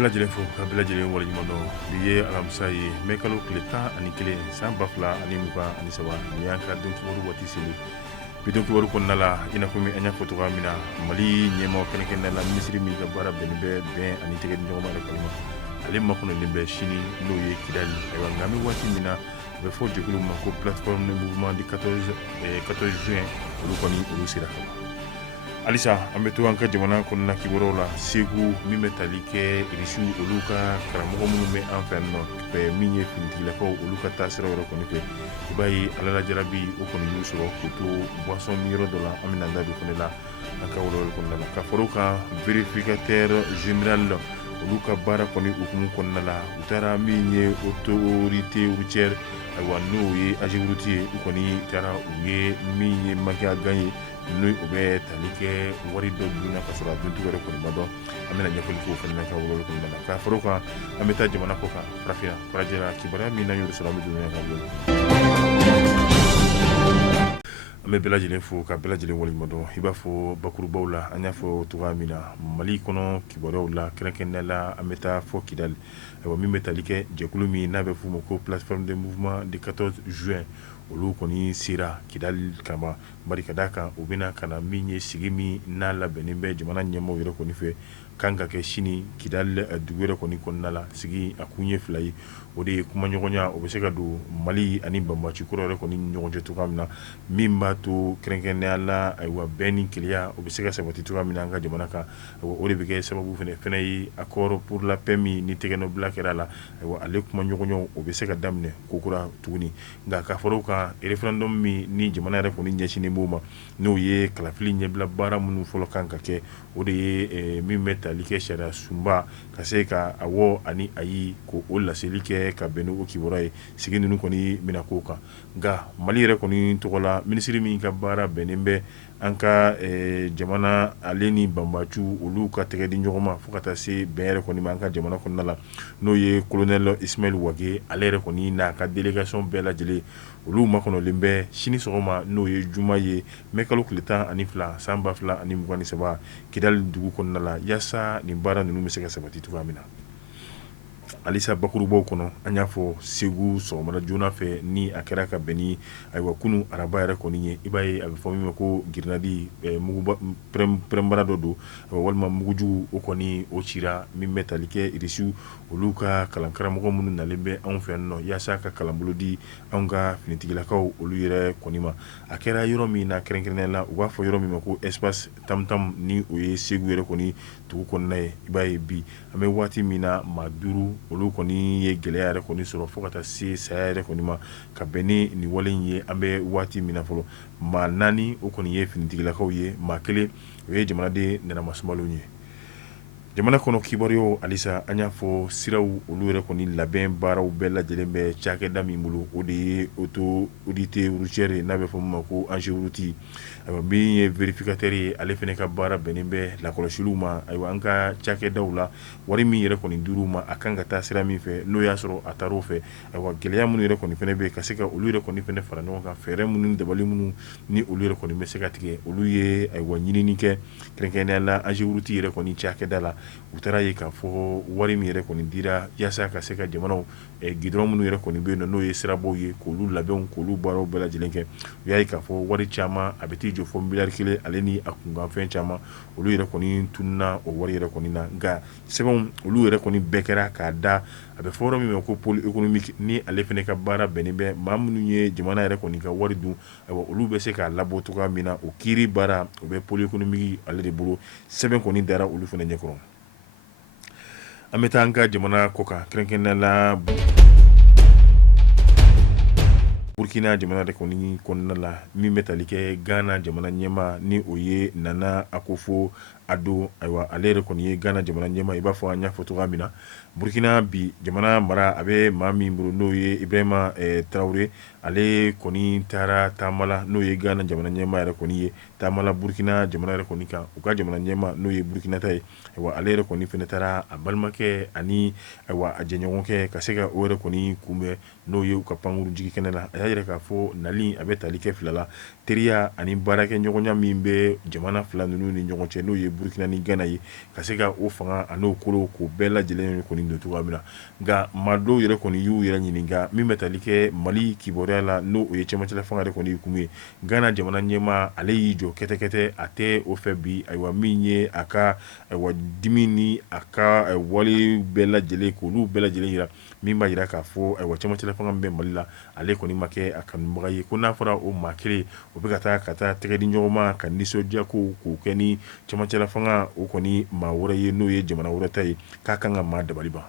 bɛɛ lajɛlen fo ka bɛɛ lajɛlen waleɲuman dɔn bi ye alamisa ye mai kalo tile 11 san 2023 ni y'an ka don kibaru waati seli bi don kibaru kɔnɔna la i n'a fɔ an y'a fɔ cogoya min na Mali ɲɛmaw kɛrɛnkɛrɛnnen la minisiri min ka baara bɛnnen bɛ bɛn ani tɛgɛ di ɲɔgɔn ma de kɔni ma ale makɔnɔlen bɛ sini n'o ye Kidali ayiwa nka an bɛ waati min na a bɛ fɔ jɛkulu ma ko plateforme de mouvement du 14 juin olu sera ka ban halisa an bɛ to an ka jamana kɔnɔna kibaruw la Segu min bɛ tali kɛ irisiw olu ka karamɔgɔ minnu bɛ an fɛ nɔ min ye finitigilakaw olu ka taasira yɔrɔ kɔni fɛ i b'a ye Ala la jarabi o kɔni y'u sɔrɔ k'u to boisson min yɔrɔ dɔ la an bɛna da don fana la an ka walawali kɔnɔna la ka fara o kan vérificateur général olu ka baara kɔni hukumu kɔnɔna la u taara min ye autorité routière ayiwa n'o ye AGEROUTE ye u kɔni taara u ye min ye Makia Gan ye n'o u bɛ tali kɛ wari dɔ dunna ka sɔrɔ a duncogo yɛrɛ kɔni ma dɔn an bɛna ɲɛfɔli k'o fana na ka walawali kɔnɔna la ka fara o kan an bɛ taa jamana kɔ kan farafinna farajɛla kibaruya min n'an y'o sɔrɔ an bɛ don ka bolo an bɛ bɛɛ lajɛlen fo ka bɛɛ lajɛlen waleɲuman dɔn i b'a fɔ bakurubaw la an y'a fɔ cogoya min na Mali kɔnɔ kibaruyaw la kɛrɛnkɛrɛnnen la an bɛ taa fɔ Kidali ayiwa min bɛ tali kɛ jɛkulu min n'a bɛ f'o ma ko plateforme de mouvement du 14 juin olu kɔni sera Kidali kama bari ka d'a kan u bɛna ka na min ye sigi min n'a labɛnnen bɛ jamana ɲɛmaaw yɛrɛ kɔni fɛ kan ka kɛ sini Kidali dugu yɛrɛ kɔni kɔnɔna la sigi a kun ye fila ye o de ye kumaɲɔgɔnya o bɛ se ka don Mali ani Banbaci kɔrɔ yɛrɛ kɔni ni ɲɔgɔn cɛ cogoya min na min b'a to kɛrɛnkɛrɛnnenya la ayiwa bɛn ni keleya o bɛ se ka sabati cogoya min na an ka jamana kan ayiwa o de bɛ kɛ sababu fana ye accord pour la paix min ni tɛgɛnɔbila kɛra a la ayiwa ale kumaɲɔgɔnyaw o bɛ se ka daminɛ kokura tuguni nka ka fara o kan référendum min ni jamana yɛrɛ kɔni ɲɛsinnen b'o ma n'o ye kalafili ɲɛbila baara minnu fɔlɔ kan ka kɛ o de ye min bɛ tali kɛ sariya sunba ka se ka awɔ ani ayi ko o laseli kɛ ka bɛn n'o kibaruya ye sigi ninnu kɔni bɛna k'o kan nka Mali yɛrɛ kɔni tɔgɔ la minisiri min ka baara bɛnnen bɛ an ka jamana ale ni Banbaciw olu ka tɛgɛ di ɲɔgɔn ma fo ka taa se bɛn yɛrɛ kɔni ma an ka jamana kɔnɔna la n'o ye colonel Ismaël Wage ale yɛrɛ kɔni n'a ka délégation bɛɛ lajɛlen olu makɔnɔlen bɛ sini sɔgɔma n'o ye juma ye mai kalo tile 12 san 2023 Kidali dugu kɔnɔna la yaasa nin baara ninnu bɛ se ka sabati cogoya min na halisa bakurubaw kɔnɔ an y'a fɔ Segu sɔgɔmada joona fɛ ni a kɛra ka bɛn ni ayiwa kunu araba yɛrɛ kɔni ye i b'a ye a bɛ fɔ min ma ko girinadi pɛrɛnbara dɔ don walima mugujugu o kɔni o cira min bɛ tali kɛ irisiw olu ka kalankaramɔgɔ minnu nalen bɛ anw fɛ nɔ yaasa ka kalanbolo di anw ka finitigilakaw olu yɛrɛ kɔni ma a kɛra yɔrɔ min na kɛrɛnkɛrɛnnen la u b'a fɔ yɔrɔ min ma ko espace tam-tam ni o ye Segu yɛrɛ kɔni dugu kɔnɔna ye i b'a ye bi an bɛ waati min na maa 5 olu kɔni ye gɛlɛya yɛrɛ kɔni sɔrɔ fo ka taa se saya yɛrɛ kɔni ma ka bɛn ni nin wale in ye an bɛ waati min na fɔlɔ maa 4 o kɔni ye finitigilakaw ye maa 1 o ye jamanaden Nɛnama Sumbalo ye jamana kɔnɔ kibaruyaw halisa an y'a fɔ siraw olu yɛrɛ kɔni labɛn baaraw bɛɛ lajɛlen bɛ cakɛda min bolo o de ye autorité routière ye n'a bɛ fɔ min ma ko AGEROUTE ayiwa min ye vérificateur ye ale fana ka baara bɛnnen bɛ lakɔlɔsiliw ma ayiwa an ka cakɛdaw la wari min yɛrɛ kɔni dir'u ma a kan ka taa sira min fɛ n'o y'a sɔrɔ a taar'o fɛ ayiwa gɛlɛya minnu yɛrɛ kɔni fana bɛ yen ka se ka olu yɛrɛ kɔni fana fara ɲɔgɔn kan fɛɛrɛ minnu dabali minnu ni olu yɛrɛ kɔni bɛ se ka tigɛ olu ye ayiwa ɲinini kɛ kɛrɛnkɛrɛnnenya la AGEROUTE yɛrɛ kɔni cakɛda la u taara ye k'a fɔ wari min yɛrɛ kɔni dira yaasa ka se ka jamanaw gidɔrɔn minnu yɛrɛ kɔni bɛ yen n'o ye sirabaw ye k'olu labɛnw k'olu baaraw bɛɛ lajɛlen kɛ u y'a ye k'a fɔ wari caman a bɛ t'i jɔ fɔ miliyari 1 ale ni a kunkanfɛn caman olu yɛrɛ kɔni tununna o wari yɛrɛ kɔni na nka sɛbɛnw olu yɛrɛ kɔni bɛɛ kɛra k'a da a bɛ fɔ yɔrɔ min ma ko pôle économique ni ale fana ka baara bɛnnen bɛ maa minnu ye jamana yɛrɛ kɔni ka wari dun ayiwa olu bɛ se k'a labɔ cogoya min na o kiiri baara o bɛ pôle économique ale de bolo sɛbɛn kɔni dara olu fana ɲɛkɔrɔ an bɛ taa an ka jamana kɔ kan kɛrɛnkɛrɛnnen la Burkina jamana de kɔni kɔnɔna la min bɛ tali kɛ Ghana jamana ɲɛmaa ni o ye Nana Akufo Addo ayiwa ale yɛrɛ kɔni ye Ghana jamana ɲɛmaa i b'a fɔ an y'a fɔ cogoya min na Burkina bi jamana mara a bɛ maa min bolo n'o ye Ibrahima Traoré ale kɔni taara taama la n'o ye Ghana jamana ɲɛmaa yɛrɛ kɔni ye taama la Burkina jamana yɛrɛ kɔni kan u ka jamana ɲɛmaa n'o ye Burkina ta ye ayiwa ale yɛrɛ kɔni fana taara a balimakɛ ani ayiwa a jɛɲɔgɔnkɛ ka se ka o yɛrɛ kɔni kunbɛn n'o ye u ka pankuru jigi kɛnɛ la a y'a yɛrɛ k'a fɔ nali a bɛ tali kɛ fila la teriya ani baarakɛ ɲɔgɔnya min bɛ jamana fila ninnu ni ɲɔgɔn cɛ n'o ye Burkina ni Ghana ye ka se ka o fanga an'o kolo k'o bɛɛ lajɛlen kɔni don cogoya min na nka maa dɔw yɛrɛ kɔni y'u yɛrɛ ɲininka min bɛ tali kɛ Mali kibaruya la n'o o ye cɛmancɛla fanga yɛrɛ kɔni ye kun ye Ghana jamana ɲɛmaa ale y'i jɔ kɛtɛkɛtɛ a tɛ o fɛ bi ayiwa min ye a ka ayiwa dimi ni a ka wale bɛɛ lajɛlen k'olu bɛɛ lajɛlen yira min b'a yira k'a fɔ ayiwa cɛmancɛla fanga min bɛ Mali la ale kɔni ma kɛ a kanubaga ye ko n'a fɔra o maa kelen o bɛ ka taa tɛgɛ di ɲɔgɔn ma ka nisɔndiya ko k'o kɛ ni cɛmancɛla fanga o kɔni maa wɛrɛ ye n'o ye jamana wɛrɛ ta ye k'a kan ka maa dabali ban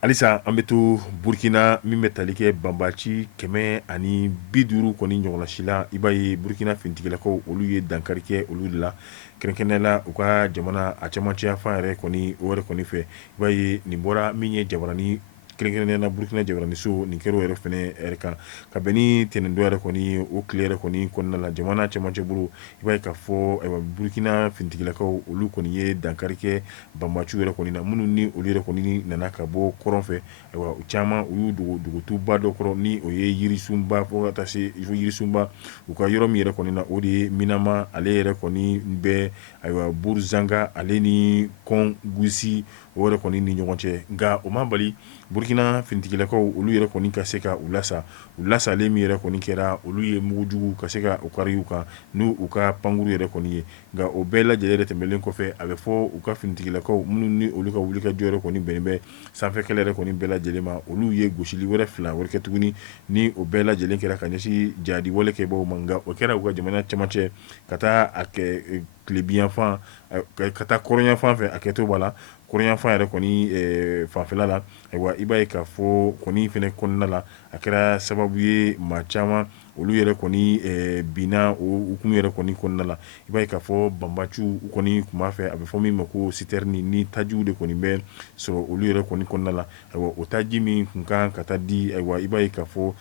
halisa an bɛ to Burkina min bɛ tali kɛ banbaci 150 kɔni ɲɔgɔnna si la i b'a ye Burkina finitigilakaw olu ye dankari kɛ olu de la kɛrɛnkɛrɛnnenya la u ka jamana a cɛmancɛ fan yɛrɛ kɔni o yɛrɛ kɔni fɛ i b'a ye nin bɔra min ye jabarani kɛrɛnkɛrɛnnenya la Burkina jabarani so nin kɛra o yɛrɛ fɛnɛ yɛrɛ kan ka bɛn ni tɛnɛndon yɛrɛ kɔni o tile yɛrɛ kɔni kɔnɔna la jamana cɛmancɛ bolo i b'a ye k'a fɔ ayiwa Burkina finitigilakaw olu kɔni ye dankari kɛ banbaciw yɛrɛ kɔni na minnu ni olu yɛrɛ kɔni nana ka bɔ kɔrɔn fɛ ayiwa u caman u y'u dogo dugutuba dɔ kɔrɔ ni o ye yirisunba fo ka taa se yirisunba u ka yɔrɔ min yɛrɛ kɔni na o de ye Minama ale yɛrɛ kɔni bɛ ayiwa Burzanga ale ni Kɔngusi o yɛrɛ kɔni ni ɲɔgɔn cɛ nka o ma bali Burkina finitigilakaw olu yɛrɛ kɔni ka se ka u lasalen min yɛrɛ kɔni kɛra olu ye mugujugu ka se ka u kari u kan n'u u ka pankuru yɛrɛ kɔni ye nka o bɛɛ lajɛlen yɛrɛ tɛmɛlen kɔfɛ a bɛ fɔ u ka finitigilakaw minnu ni olu ka wulikajɔ yɛrɛ kɔni bɛnnen bɛ sanfɛkɛlɛ yɛrɛ kɔni bɛɛ lajɛlen ma olu ye gosili wɛrɛ fila wɛrɛ kɛ tuguni ni o bɛɛ lajɛlen kɛra ka ɲɛsin jadi wale kɛbaaw ma nka o kɛra u ka jamana cɛmancɛ ka taa a kɛ tilebiyanfan ka taa kɔrɔnyanfan fɛ a kɛtɔ b'a la kɔrɔnyanfan yɛrɛ kɔni fanfɛla la ayiwa i b'a ye k'a fɔ kɔni fɛnɛ kɔnɔna la a kɛra sababu ye maa caman olu yɛrɛ kɔni binna o hukumu yɛrɛ kɔni kɔnɔna la i b'a ye k'a fɔ banbaciw kɔni tun b'a fɛ a bɛ fɔ min ma ko citerne ni tajiw de kɔni bɛ sɔrɔ olu yɛrɛ kɔni kɔnɔna la ayiwa o taji min kun kan ka taa di ayiwa i b'a ye k'a fɔ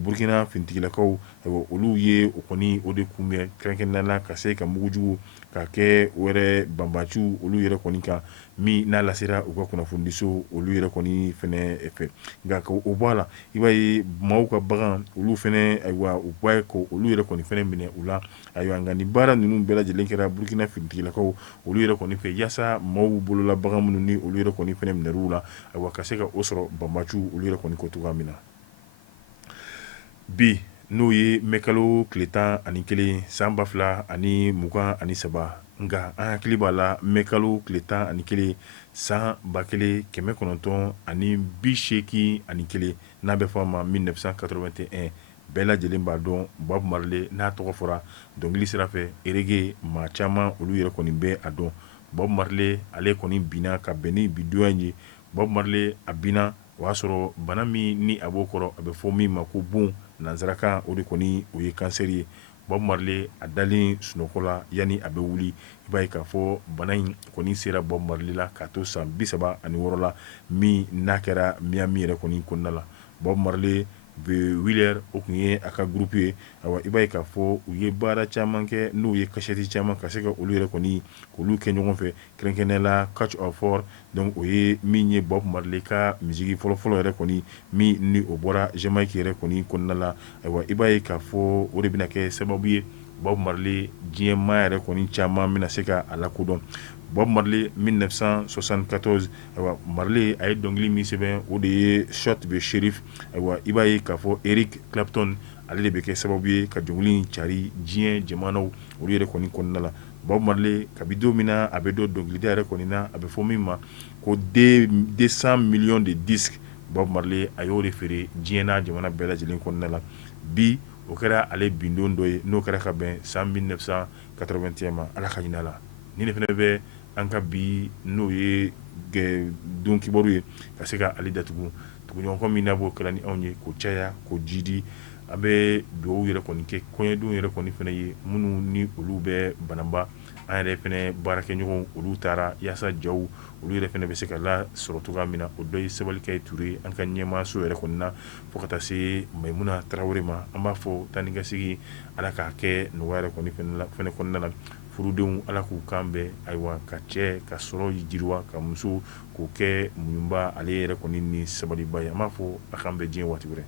Burkina finitigilakaw ayiwa olu ye o kɔni o de kunbɛn kɛrɛnkɛrɛnnenya la ka se ka mugujugu ka kɛ o yɛrɛ banbaciw olu yɛrɛ kɔni kan min n'a lasera u ka kunnafonidiso olu yɛrɛ kɔni fɛnɛ fɛ nka o bɔ a la i b'a ye maaw ka bagan olu fɛnɛ ayiwa u b'a ye ko olu yɛrɛ kɔni fɛnɛ minɛ u la ayiwa nka nin baara ninnu bɛɛ lajɛlen kɛra Burkina finitigilakaw olu yɛrɛ kɔni fɛ yaasa maaw bolola bagan minnu ni olu yɛrɛ kɔni fɛnɛ minɛr'u la ayiwa ka se ka o sɔrɔ banbaciw olu yɛrɛ kɔni ko cogoya min na bi n'o ye mɛkalo tile 11 san 2023 nka an hakili b'a la mɛkalo tile 11 san 1981 n'a bɛ fɔ a ma 1981 bɛɛ lajɛlen b'a dɔn Bob Marley n'a tɔgɔ fɔra dɔnkili sira fɛ reggae maa caman olu yɛrɛ kɔni bɛ a dɔn Bob Marley ale kɔni binna ka bɛn ni bidonya ye Bob Marley a binna o y'a sɔrɔ bana min ni a b'o kɔrɔ a bɛ fɔ min ma ko bon nanzarakan o de kɔni o ye kansɛri ye Bob Marley a dalen sunɔgɔ la yanni a bɛ wuli i b'a ye k'a fɔ bana in kɔni sera Bob Marley la k'a to san 36 la min n'a kɛra Miami yɛrɛ kɔni kɔnɔna la Bob Marley The Wheeler o tun ye a ka groupe ye ayiwa i b'a ye k'a fɔ u ye baara caman kɛ n'u ye kasɛti caman ka se ka olu yɛrɛ kɔni k'olu kɛ ɲɔgɔn fɛ kɛrɛnkɛrɛnnenya la Catch of Four donc o ye min ye Bob Marley ka misiki fɔlɔfɔlɔ yɛrɛ kɔni min ni o bɔra Jamaïque yɛrɛ kɔni kɔnɔna la ayiwa i b'a ye k'a fɔ o de bɛna kɛ sababu ye Bob Marley diɲɛmaa yɛrɛ kɔni caman bɛna se ka a lakodɔn Bob Marley 1974 ayiwa Marley a ye dɔnkili min sɛbɛn o de ye Shot the Sheriff ayiwa i b'a ye k'a fɔ Eric Clapton ale de bɛ kɛ sababu ye ka dɔnkili in cari diɲɛ jamanaw olu yɛrɛ kɔni kɔnɔna la Bob Marley kabi don min na a bɛ don dɔnkilida yɛrɛ kɔni na a bɛ fɔ min ma ko 200 millions de disques Bob Marley a y'o de feere diɲɛ n'a jamana bɛɛ lajɛlen kɔnɔna la bi o kɛra ale bindon dɔ ye n'o kɛra ka bɛn san 1981 ma ala ka ɲin'a la ni ne fɛnɛ bɛ an ka bi n'o ye don kibaru ye ka se ka ale datugu tuguɲɔgɔnkɔ min n'a b'o kɛra ni anw ye k'o caya k'o jidi an bɛ dugawu yɛrɛ kɔni kɛ kɔɲɔdenw yɛrɛ kɔni fɛnɛ ye minnu ni olu bɛ banaba an yɛrɛ fɛnɛ baarakɛɲɔgɔnw olu taara yaasa jaw olu yɛrɛ fɛnɛ bɛ se ka lasɔrɔ cogoya min na o dɔ ye Sabalikɛ Ture an ka ɲɛmaaso yɛrɛ kɔni na fo ka taa se Mayimuna Tarawele ma an b'a fɔ taa ni ka segin ala k'a kɛ nɔgɔya yɛrɛ kɔni fɛnɛ kɔnɔna la furudenw ala k'u kan bɛn ayiwa ka cɛ ka sɔrɔ jiriwa ka muso k'o kɛ muɲuba ale yɛrɛ kɔni ni sabaliba ye an b'a fɔ a k'an bɛn diɲɛ waati wɛrɛ